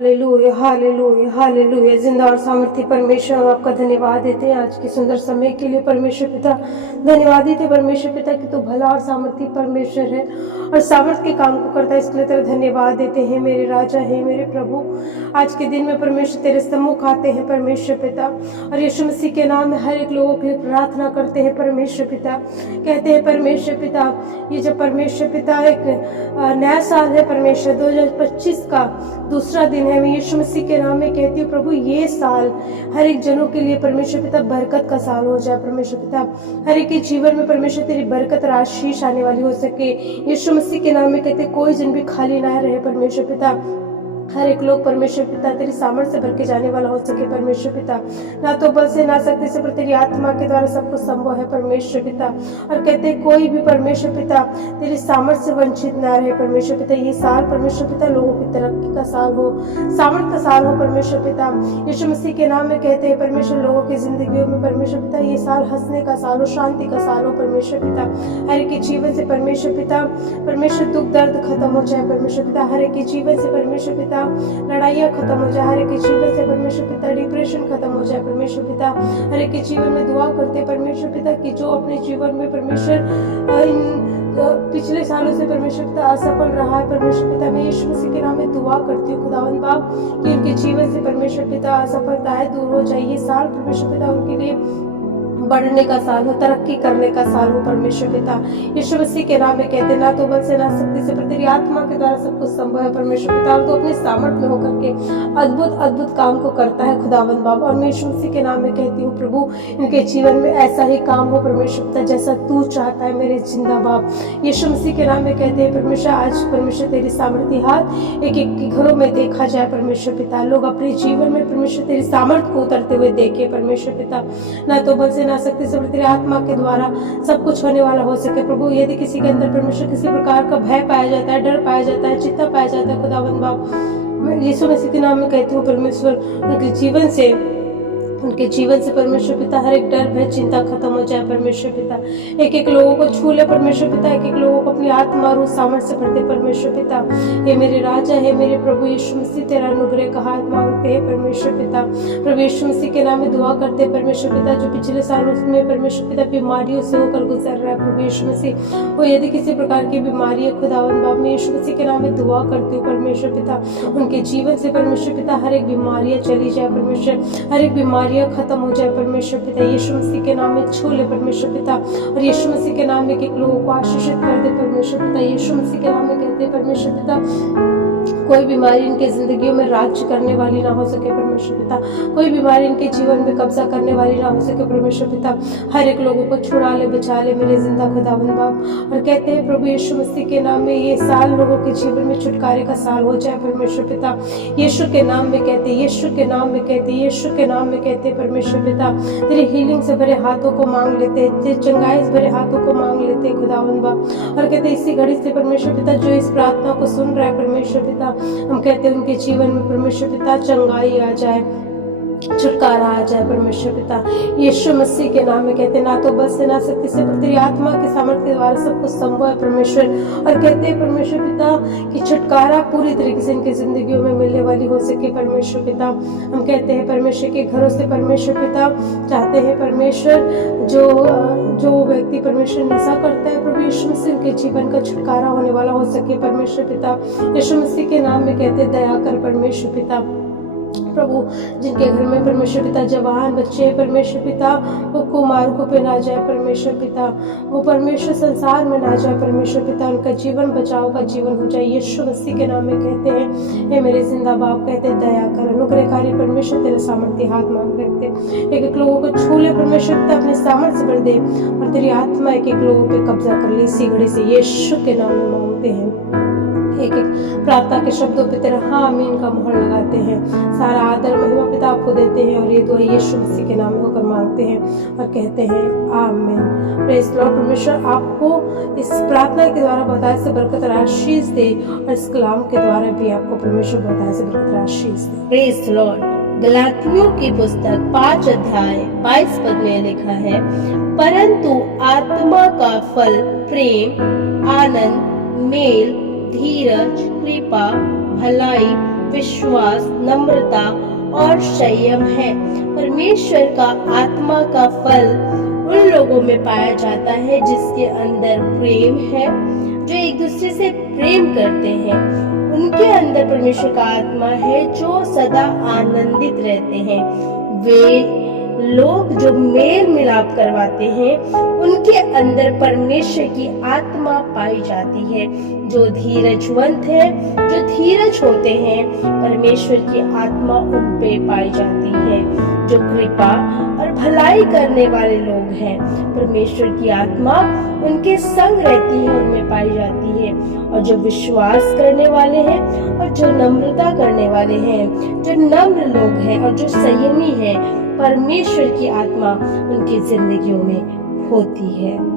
Hallelujah hallelujah hallelujah. जिंदा और सामर्थ्य परमेश्वर, हम आपका धन्यवाद देते हैं आज के सुंदर समय के लिए। परमेश्वर पिता धन्यवाद देते हैं परमेश्वर पिता कि तू भला और सामर्थ्य परमेश्वर है और सामर्थ्य के काम को करता है, इसके लिए तेरा धन्यवाद देते हैं। मेरे राजा है, मेरे प्रभु, आज के दिन में परमेश्वर तेरे सम्मुख आते हैं परमेश्वर पिता, और यीशु मसीह के नाम में हर एक लोगों के लिए प्रार्थना करते हैं परमेश्वर पिता। कहते हैं परमेश्वर पिता, ये जब परमेश्वर पिता एक नया साल है परमेश्वर 2025 का दूसरा दिन है, मैं यीशु मसीह के नाम में कहती हूँ प्रभु ये साल हर एक जनों के लिए परमेश्वर पिता बरकत का साल हो जाए परमेश्वर पिता। हर एक के जीवन में परमेश्वर तेरी बरकत और आशीष आने वाली हो सके। यीशु मसीह के नाम में कहते कोई जन भी खाली ना रहे परमेश्वर पिता। हर एक लोग परमेश्वर पिता तेरी सामर्थ से भर के जाने वाला हो सके परमेश्वर पिता। ना तो बल से ना शक्ति से, पर तेरी आत्मा के द्वारा सब कुछ संभव है परमेश्वर पिता। और कहते कोई भी परमेश्वर पिता तेरी सामर्थ से वंचित ना रहे परमेश्वर पिता। ये साल परमेश्वर पिता लोगों की तरक्की का साल हो, सामर्थ का साल हो परमेश्वर पिता। यीशु मसीह के नाम में कहते हैं परमेश्वर लोगों की जिंदगियों में परमेश्वर पिता ये साल हंसने का साल हो, शांति का साल हो परमेश्वर पिता। हर एक के जीवन से परमेश्वर पिता परमेश्वर दुख दर्द खत्म हो जाए परमेश्वर पिता। हर एक के जीवन से परमेश्वर पिता लड़ाइयाँ खत्म हो जाए, हर एक के जीवन से परमेश्वर पिता डिप्रेशन खत्म हो जाए परमेश्वर पिता। हर एक के जीवन में दुआ करते हैं परमेश्वर पिता कि जो अपने जीवन में परमेश्वर पिछले सालों से परमेश्वर पिता असफल रहा है परमेश्वर पिता, मैं यीशु मसीह के नाम में दुआ करती हूँ खुदावंद बाप कि उनके जीवन से परमेश्वर पिता असफलताएं दूर हो जाए। ये साल परमेश्वर पिता उनके लिए बढ़ने का साल हो, तरक्की करने का साल हो परमेश्वर पिता। यीशु मसीह के नाम में कहते ना तो बल से ना शक्ति से, पर तेरी आत्मा के द्वारा सब कुछ संभव है परमेश्वर पिता। और तो अपने सामर्थ्य में होकर के अद्भुत अद्भुत काम को करता है खुदावंद बाबा। और मैं यीशु मसीह के नाम में कहती हूँ प्रभु इनके जीवन में ऐसा ही काम हो परमेश्वर पिता जैसा तू चाहता है मेरे जिंदा बाप। यीशु मसीह के नाम में कहते हैं परमेश्वर आज परमेश्वर तेरी सामर्थ्य हाथ एक एक के घरों में देखा जाए परमेश्वर पिता। लोग अपने जीवन में परमेश्वर तेरी सामर्थ्य को उतरते हुए देखे परमेश्वर पिता। ना तो बल से ना शक्ति से, तेरी आत्मा के द्वारा सब कुछ होने वाला हो सके प्रभु। यदि किसी के अंदर परमेश्वर किसी प्रकार का भय पाया जाता है, डर पाया जाता है, चिंता पाया जाता है खुदावंद बाप, मैं यीशु मसीह के नाम में कहती हूँ परमेश्वर उनके जीवन से परमेश्वर पिता हर एक डर भय चिंता खत्म हो जाए परमेश्वर पिता। एक एक लोगों को छू ले परमेश्वर पिता, एक एक लोगों को अपनी आत्मा और सामर्थ्य से भर दे परमेश्वर पिता। हे मेरे राजा है, मेरे प्रभु यीशु मसीह तेरा अनुग्रह का हाथ मांगते हैं परमेश्वर पिता। प्रभु यीशु मसीह के नाम में दुआ करते हैं परमेश्वर पिता। जो पिछले सालों में परमेश्वर पिता बीमारियों से होकर गुजर रहा है प्रभु यीशु मसीह, वो यदि किसी प्रकार की बीमारी है खुदावंद बाप, मैं यीशु मसीह के नाम में दुआ करती हूँ परमेश्वर पिता उनके जीवन से परमेश्वर पिता हर एक बीमारियां चली जाए परमेश्वर, हर एक बीमारियां खत्म हो जाए परमेश्वर पिता। यीशु मसीह के नाम में छू ले परमेश्वर पिता, और यीशु मसीह के नाम में एक लोगों को आशीषित कर दे परमेश्वर पिता। यीशु मसीह के नाम में कहते हैं परमेश्वर पिता कोई बीमारी इनके जिंदगियों में राज्य करने वाली ना हो सके परमेश्वर पिता, कोई बीमारी इनके जीवन में कब्जा करने वाली ना हो सके परमेश्वर पिता। हर एक लोगों को छुड़ा ले, बचा ले मेरे जिंदा खुदावंद बाप। और कहते हैं प्रभु यीशु मसीह के नाम में ये साल लोगों के जीवन में छुटकारे का साल हो जाए परमेश्वर पिता। यीशु के नाम में कहते, यीशु के नाम में कहते, यीशु के नाम में कहते परमेश्वर पिता तेरे हीलिंग से भरे हाथों को मांग लेते, तेरे चंगाई से भरे हाथों को मांग लेते खुदावंद बाप। और कहते इसी घड़ी से परमेश्वर पिता जो इस प्रार्थना को सुन रहा है परमेश्वर पिता, हम कहते हैं उनके जीवन में परमेश्वर पिता चंगाई आ जाए, छुटकारा आ जाए परमेश्वर पिता। यीशु मसीह के नाम में कहते ना तो बल से ना शक्ति से, पर तेरी आत्मा के सामर्थ्य के द्वारा सब कुछ संभव है परमेश्वर। और कहते हैं परमेश्वर पिता कि छुटकारा पूरी तरीके से इनकी जिंदगियों में मिलने वाली हो सके परमेश्वर पिता। हम कहते हैं परमेश्वर के घरों से परमेश्वर पिता चाहते हैं परमेश्वर जो व्यक्ति परमेश्वर नशा करता है प्रभु यीशु मसीह उनके जीवन का छुटकारा होने वाला हो सके परमेश्वर पिता। यीशु मसीह के नाम में कहते दया कर परमेश्वर पिता। प्रभु जिनके घर में परमेश्वर पिता जवान बच्चे हैं परमेश्वर पिता, वो कुमारों पे ना जाए परमेश्वर पिता, वो परमेश्वर संसार में ना जाए परमेश्वर पिता, उनका जीवन बचाव का जीवन हो जाए यीशु मसीह के नाम में कहते हैं। हे मेरे जिंदा बाप कहते दया कर, अनुग्रहकारी परमेश्वर तेरे सामर्थ्य हाथ मांग रखते, एक एक लोगों को छू ले परमेश्वर पिता, अपने सामर्थ्य से भर दे, और तेरी आत्मा एक एक लोगों पे कब्जा कर ले इसी घड़ी से यीशु के नाम में मांगते हैं। एक एक प्रार्थना के शब्दों पे तेरा हाँ आमीन का मोहर लगाते हैं। सारा आदर महिमा पिता आपको देते हैं, और ये दुआ यीशु मसीह के नाम में होकर मांगते हैं और कहते हैं आमीन। Praise Lord. परमेश्वर आपको इस प्रार्थना के द्वारा बताए से बरकत और आशीष दे, और इस कलाम के द्वारा भी आपको परमेश्वर बताए से बरकत और आशीष दे। Praise Lord. गलातियों की पुस्तक 5 अध्याय 22 पद में लिखा है, परंतु आत्मा का फल प्रेम, आनंद, मेल, धीरज, कृपा, भलाई, विश्वास, नम्रता और संयम है। परमेश्वर का आत्मा का फल उन लोगों में पाया जाता है जिसके अंदर प्रेम है, जो एक दूसरे से प्रेम करते हैं। उनके अंदर परमेश्वर का आत्मा है जो सदा आनंदित रहते हैं। वे लोग जो मेल मिलाप करवाते हैं, उनके अंदर परमेश्वर की आत्मा पाई जाती है। जो धीरजवंत है, जो धीरज होते हैं, परमेश्वर की आत्मा उन पे पाई जाती है। जो कृपा और भलाई करने वाले लोग हैं, परमेश्वर की आत्मा उनके संग रहती है, उनमें पाई जाती है। और जो विश्वास करने वाले हैं और जो नम्रता करने वाले हैं, जो नम्र लोग हैं और जो संयमी हैं, परमेश्वर की आत्मा उनकी जिंदगियों में होती है।